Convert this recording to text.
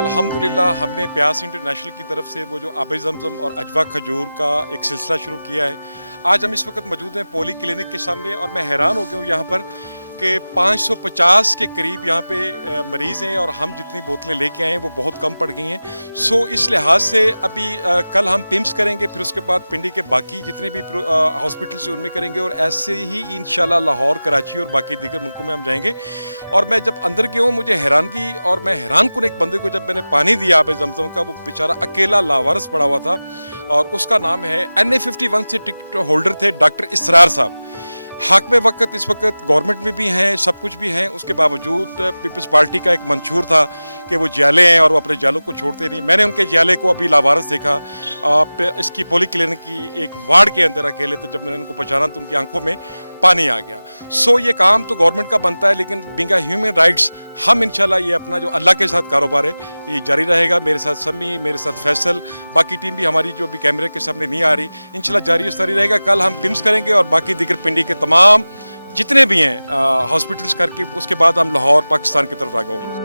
अल्हम्दुलिल्लाह हमने ब्यास इंटरनेशनल की तरफ से वो जो आब ज़मज़म और अजवा खजूर का एक सिलसिला शुरू किया है। आज हम इस वक्त मौजूद हैं पोली क्लिनिक के सामने और मैं हैरान हो गया हूँ यहाँ पर कि 550 के करीब यहाँ पे मरीज़ हैं और हम जितनी बोतलें लेके आए हैं वो बहुत कम पड़ गई हैं। सो इस लिहाज से अभी कल हम पिम्स करेंगे, फिर उसके बाद पिंडी के बाकी जितने भी हॉस्पिटल्स हैं उनमें करेंगे और ऐसे ही इंशाल्लाह लाहौर, कराची और बाकी दीगर मुल्कों में हम जाएंगे। और मैं जब अंदर गया हूँ मुझे हैरानगी और मैं हैरान कुन एक बंदे को जब मैंने पानी दिया आब ज़मज़म का, वो बेचारा अकेला लावारिस पड़ा हुआ था और उसका नाम है NA51 से टिकट होल्डर थे डॉक्टर इसरार साहब। हाकिम वक्त इस वक्त गवर्नमेंट में भी हैं, सब कुछ भी हैं, उसके बावजूद पीपल्स पार्टी का एक मंशूर था कि वो जाले हैं और वो अपने जालों को छोड़ते नहीं। मैंने उनके जाले को अभी लावारिस देखा इसकी पोली क्लिनिक की एक वार्ड के अंदर अकेले, तो जब मैंने उनको पहचाना तो उनकी आंखों में पानी आ गया। सो ये काम तो गवर्नमेंट का बनता है, लेकिन बिंगा ह्यूमन राइट्स हम इंशाल्लाह ये अपना जो अल्लाह के साथ कारोबार है ये जारी रहेगा। मेरे साथ समी, मेरे साथ फैसल, बाकी टीम भी हमारी जो भी कैमरे के सामने नहीं आ रही, इंशाल्लाह जारी सारी रहेगा। कल हम पिम्स करेंगे और बाकी दिगर पिंडी के तमाम जितने भी हैं हॉस्पिटल्स करके उसके बाद हम लाहौर पाकिस्तान की तरफ आगे होंगे।